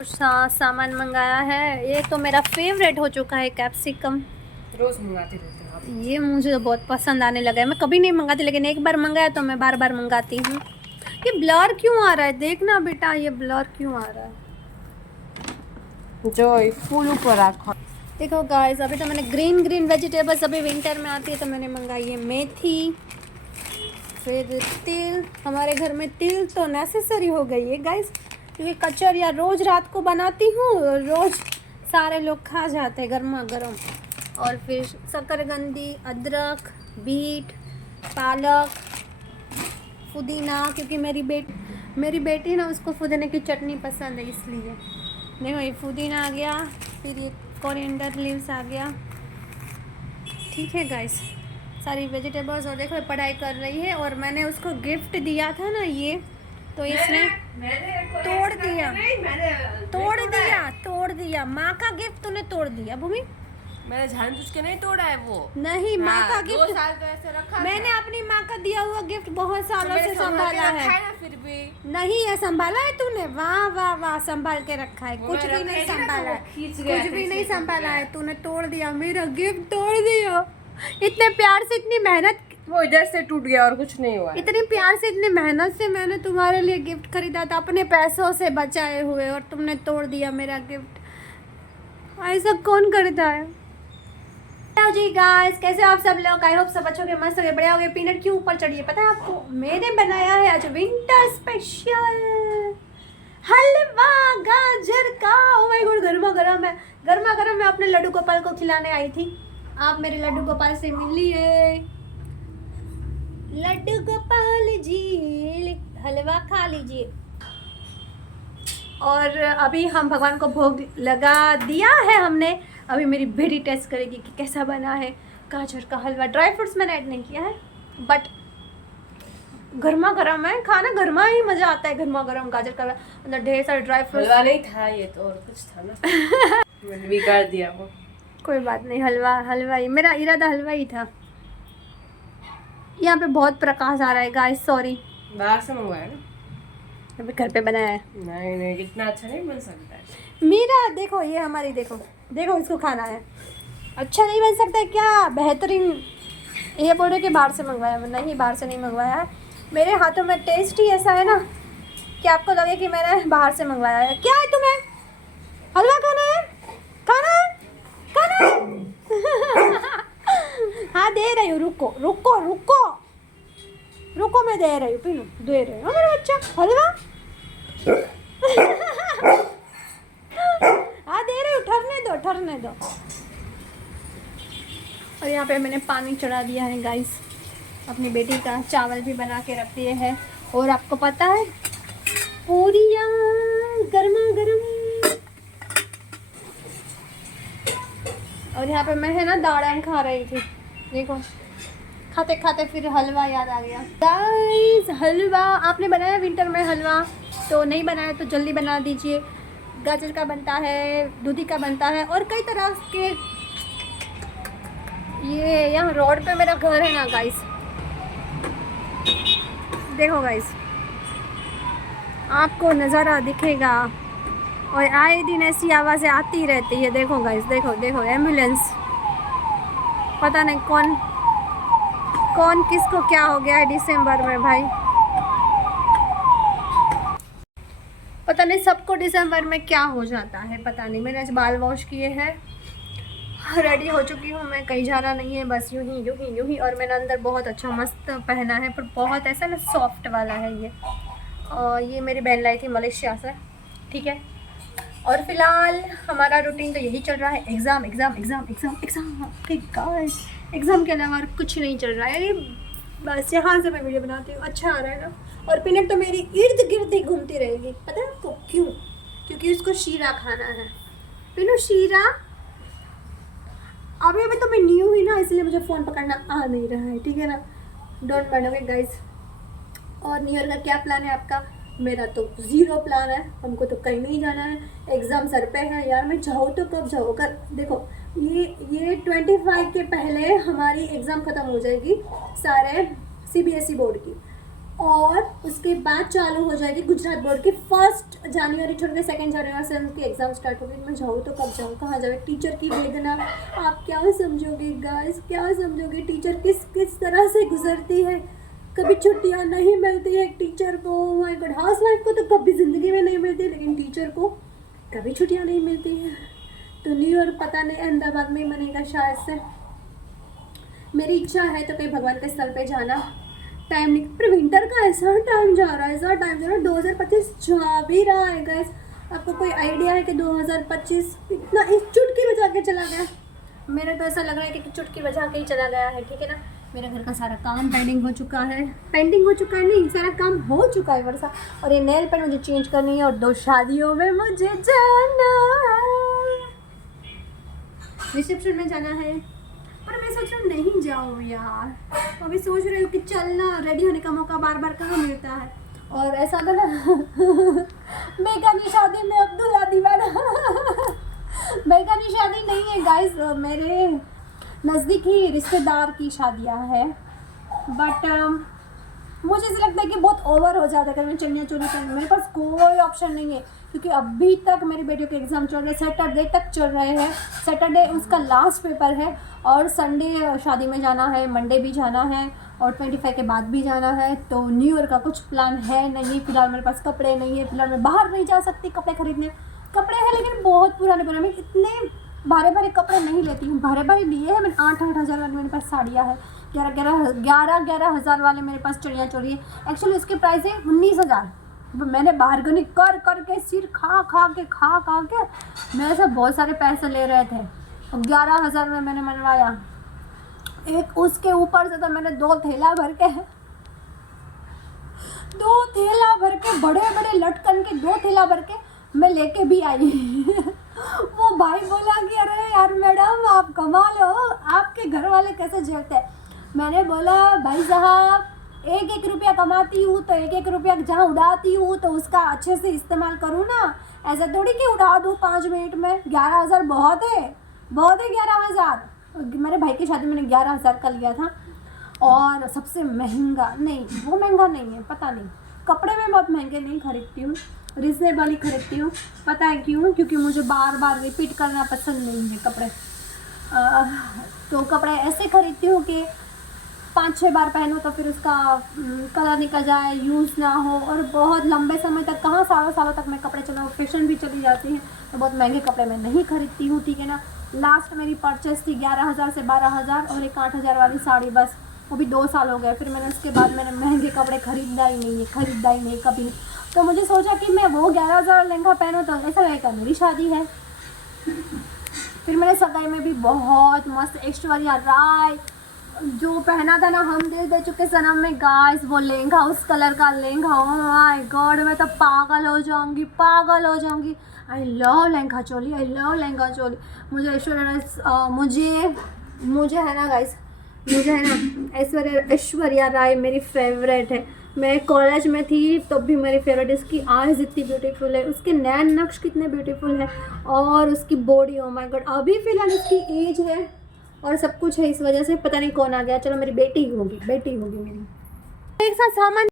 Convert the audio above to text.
सामान मंगाया है। ये तो मेरा फेवरेट हो चुका है, कैप्सिकम। रोज मंगाते रहते हो आप? ये मुझे तो बहुत पसंद आने लगा है। मैं कभी नहीं मंगाती, लेकिन एक बार मंगाया तो मैं बार बार मंगाती हूँ। ये ब्लर क्यों आ रहा है? देखना बेटा, ये ब्लर क्यों आ रहा है? जो फूल ऊपर रखा। देखो गाइस, अभी तो मैंने ग्रीन ग्रीन वेजिटेबल्स, अभी विंटर में आती है तो मैंने मंगाई है मेथी, फिर तिल। हमारे घर में तिल तो नेसेसरी हो गई है गाइस, क्योंकि कचौरिया रोज़ रात को बनाती हूँ, रोज़ सारे लोग खा जाते हैं गर्मा गर्म। और फिर शकरकंदी, अदरक, बीट, पालक, पुदीना, क्योंकि मेरी बेटी ना, उसको पुदीने की चटनी पसंद है, इसलिए। देखो ये पुदीना आ गया, फिर ये कोरिएंडर लीव्स आ गया। ठीक है गाइस, सारी वेजिटेबल्स। और देखो ये पढ़ाई कर रही है, और मैंने उसको गिफ्ट दिया था ना ये, तो इसने तोड़ दिया। माँ का गिफ्ट तूने तोड़ दिया भूमि। मैंने जानबूझ के नहीं तोड़ा है वो। नहीं, माँ का 2 गिफ्ट साल तो ऐसे रखा मैंने था। अपनी माँ का दिया हुआ गिफ्ट बहुत सालों से संभाला है। ना फिर भी नहीं, ये संभाला है तूने? वाह वाह वाह, संभाल के रखा है। कुछ भी नहीं संभाला है, कुछ भी नहीं संभाला है, तूने तोड़ दिया मेरा गिफ्ट, तोड़ दिया। इतने प्यार से, इतनी मेहनत, वो इधर से टूट गया और कुछ नहीं हुआ। इतनी प्यार से, इतनी मेहनत से मैंने तुम्हारे लिए गिफ्ट खरीदा था, अपने पैसों से बचाए हुए, और तुमने तोड़ दिया मेरा गिफ्ट। ऐसा कौन करता है? हेलो जी गाइस, कैसे हो आप सब लोग? आई होप सब अच्छे होंगे, मस्त होंगे, बढ़िया होंगे। पीनट क्यों ऊपर चढ़ी है पता है आपको? मैंने बनाया है आज विंटर स्पेशल हलवा गाजर का। ओ माय गॉड, गर्मा गर्म है, गर्मा गर्म। मैं अपने लड्डू गोपाल को खिलाने आई थी। आप मेरे लड्डू गोपाल से मिलिए। लड्डू गोपाल जी, हलवा खा लीजिए। और अभी हम भगवान को भोग लगा दिया है हमने। अभी मेरी बेटी टेस्ट करेगी कि कैसा बना है गाजर का हलवा। ड्राई फ्रूट्स मैंने ऐड नहीं किया है, बट गर्मा गर्म है, खाना गर्मा ही मज़ा आता है। गर्मा गर्म गाजर का अंदर ढेर सारे ड्राई फ्रूट्स। हलवा नहीं था ये तो, और कुछ था ना। मैंने बिगाड़ दिया वो। कोई बात नहीं, हलवा ही मेरा इरादा, हलवा ही था। यहाँ पे बहुत प्रकाश आ रहा है गाइस, सॉरी। बाहर से मंगवाया ना? अभी घर पे बनाया है। नहीं, इतना अच्छा नहीं बन सकता है मेरा देखो, ये हमारी देखो इसको खाना है। अच्छा नहीं बन सकता है क्या? बेहतरीन। ये बोल रहे कि बाहर से मंगवाया, नहीं बाहर से नहीं मंगवाया है। मेरे हाथों में टेस्ट ही ऐसा है ना कि आपको लगे कि मैंने बाहर से मंगवाया है। क्या है तुम्हें? हलवा खाना है? हाँ दे रही हूँ, रुको, मैं दे रही हूँ, पीनू दे रही हूँ मेरा बच्चा हलवा। हाँ दे रही हूँ, ठहरने दो। और यहाँ पे मैंने पानी चढ़ा दिया है गाइस, अपनी बेटी का। चावल भी बना के रख दिए हैं। और आपको पता है, पूरियाँ गर्मा गर्म। और यहाँ पे मैं है ना दाड़म खा रही थी। देखो, खाते खाते फिर हलवा याद आ गया। गाइस, हलवा आपने बनाया विंटर में हलवा? तो नहीं बनाया तो जल्दी बना दीजिए। गाजर का बनता है, दूधी का बनता है, और कई तरह के। ये यहाँ रोड पे मेरा घर है ना गाइस, देखो गाइस, आपको नज़ारा दिखेगा। और आए दिन ऐसी आवाज़ें आती रहती है। देखो गाइस, देखो एम्बुलेंस। पता नहीं कौन किसको क्या हो गया है दिसंबर में भाई। पता नहीं सबको दिसंबर में क्या हो जाता है, पता नहीं। मैंने आज बाल वॉश किए हैं, रेडी हो चुकी हूँ मैं, कहीं जाना नहीं है, बस यूं ही। और मैंने अंदर बहुत अच्छा मस्त पहना है, पर बहुत ऐसा ना सॉफ्ट वाला है ये। और ये मेरी बहन लाई थी मलेशिया से, ठीक है। और फिलहाल हमारा रूटीन तो यही चल रहा है, एग्ज़ाम। ठीक गाइस, एग्ज़ाम के अलावा कुछ नहीं चल रहा है। बस यहाँ से मैं वीडियो बनाती हूँ, अच्छा आ रहा है ना। और पिनट तो मेरी इर्द गिर्द ही घूमती रहेगी, पता है आपको क्यों? क्योंकि उसको शीरा खाना है। पिनू शीरा। अभी तो मैं न्यू हुई ना, इसलिए मुझे फ़ोन पकड़ना आ नहीं रहा है, ठीक है ना। Don't mind okay guys. और न्यू ईयर का क्या प्लान है आपका? मेरा तो 0 प्लान है, हमको तो कहीं नहीं जाना है। एग्ज़ाम सर पे है यार, मैं जाऊँ तो कब जाऊँ? कर देखो, ये 25 के पहले हमारी एग्ज़ाम ख़त्म हो जाएगी सारे CBSE बोर्ड की। और उसके बाद चालू हो जाएगी गुजरात बोर्ड की 1 जनवरी छोड़ के 2 जनवरी से उनकी एग्ज़ाम स्टार्ट होगी। मैं जाऊँ तो कब जाऊँ, कहाँ जाऊँ? टीचर की वेदना आप क्या समझोगे गाइस, क्या समझोगे? टीचर किस किस तरह से गुजरती है, कभी छुट्टियाँ नहीं मिलती है टीचर को। माय गॉड, हाउस वाइफ को तो कभी ज़िंदगी में नहीं मिलती, लेकिन टीचर को कभी छुट्टियाँ नहीं मिलती हैं। तो न्यू ईयर पता नहीं अहमदाबाद में ही मनेगा शायद से। मेरी इच्छा है तो कहीं भगवान के स्थल पे जाना। टाइम नहीं, पर विंटर का ऐसा टाइम जा रहा है, ऐसा टाइम जा रहा है, 2025 जा भी रहा है गाइस। आपको कोई आइडिया है कि 2025 इतना एक चुटकी बजा के चला गया? मेरा तो ऐसा लग रहा है कि चुटकी बजा के ही चला गया है, ठीक है ना। मेरा घर का सारा काम पेंडिंग हो चुका है, नहीं, सारा काम हो चुका है वर्षा। और ये नेल पेंट मुझे चेंज करनी है और 2 शादियों में मुझे जाना है, रिसेप्शन में जाना है। पर मैं सोच रही हूँ नहीं जाऊँ यार, अभी सोच रही हूँ कि चलना, रेडी होने का मौका बार बार कहाँ मिलता है। और ऐसा था ना मेघा की शादी में अब्दुल्ला दीवाना मेघा की शादी नहीं है गाइस, मेरे नज़दीकी रिश्तेदार की शादियाँ हैं। बट मुझे ऐसा लगता है कि बहुत ओवर हो जाता है अगर मैं चनिया चोली पहनूँ। मेरे पास कोई ऑप्शन नहीं है, क्योंकि अभी तक मेरी बेटियों के एग्ज़ाम चल रहे हैं, सैटरडे तक चल रहे हैं। सैटरडे उसका लास्ट पेपर है और संडे शादी में जाना है, मंडे भी जाना है और 25 के बाद भी जाना है। तो न्यू ईयर का कुछ प्लान है नहीं, फिलहाल मेरे पास कपड़े नहीं है, फिलहाल मैं बाहर नहीं जा सकती कपड़े खरीदने। कपड़े हैं लेकिन बहुत पुराने, मैं इतने भारे भारे कपड़े नहीं लेती हूँ। भारे लिए हैं मैंने, 8-8 हज़ार वाली मेरे पास साड़ियाँ हैं, 11 हज़ार वाले मेरे पास चनिया चोली है। एक्चुअली उसके प्राइस है 19,000। मैंने बारगेनिंग कर के सिर खा के मेरे से बहुत सारे पैसे ले रहे थे, 11,000 में मैंने मनवाया। एक उसके ऊपर से तो मैंने 2 थैला भर के बड़े बड़े लटकन के 2 थैला भर के मैं लेके भी आई वो भाई बोला कि अरे यार मैडम आप कमाल हो, आपके घर वाले कैसे झेलते हैं। मैंने बोला भाई साहब, 1-1 रुपया कमाती हूँ तो 1-1 रुपया जहाँ उड़ाती हूँ तो उसका अच्छे से इस्तेमाल करूँ ना, ऐसा थोड़ी कि उड़ा दूँ 5 मिनट में। 11,000 बहुत है 11,000। मेरे भाई की शादी मैंने 11,000 का लिया था। और सबसे महंगा नहीं, वो महंगा नहीं है, पता नहीं, कपड़े में बहुत महंगे नहीं खरीदती हूँ, रिजनेबल ही खरीदती हूँ। पता है क्यों? क्योंकि मुझे बार बार रिपीट करना पसंद नहीं है कपड़े। तो कपड़े ऐसे खरीदती हूँ कि 5-6 बार पहनो तो फिर उसका कलर निकल जाए, यूज़ ना हो, और बहुत लंबे समय तक, कहाँ सालों तक मैं कपड़े चलाऊँ, फैशन भी चली जाती हैं। तो बहुत महंगे कपड़े मैं नहीं खरीदती हूँ, ठीक है ना। लास्ट मेरी परचेस थी 11,000 से 12,000 और एक 8,000 वाली साड़ी, बस वो भी 2 साल हो गए। फिर मैंने उसके बाद मैंने महंगे कपड़े खरीदा ही नहीं कभी। तो मुझे सोचा कि मैं वो 11,000 लहंगा पहनूँ तो ऐसा लगेगा मेरी शादी है। फिर मैंने सगाई में भी बहुत मस्त ऐश्वर्या राय जो पहना था ना, हम दिल दे चुके सनम में गाइस, वो लहंगा, उस कलर का लहंगा, ओह माय गॉड, मैं तो पागल हो जाऊंगी। I love lehenga choli. मुझे है ना गाइस, ऐश्वर्या राय मेरी फेवरेट है। मैं कॉलेज में थी तब भी मेरी फेवरेट। इसकी आईज इतनी ब्यूटीफुल है, उसके नैन नक्श कितने ब्यूटीफुल है, और उसकी बॉडी, ओह माय गॉड। अभी फ़िलहाल इसकी एज है और सब कुछ है, इस वजह से पता नहीं कौन आ गया। चलो मेरी बेटी होगी मेरी। एक साथ सामान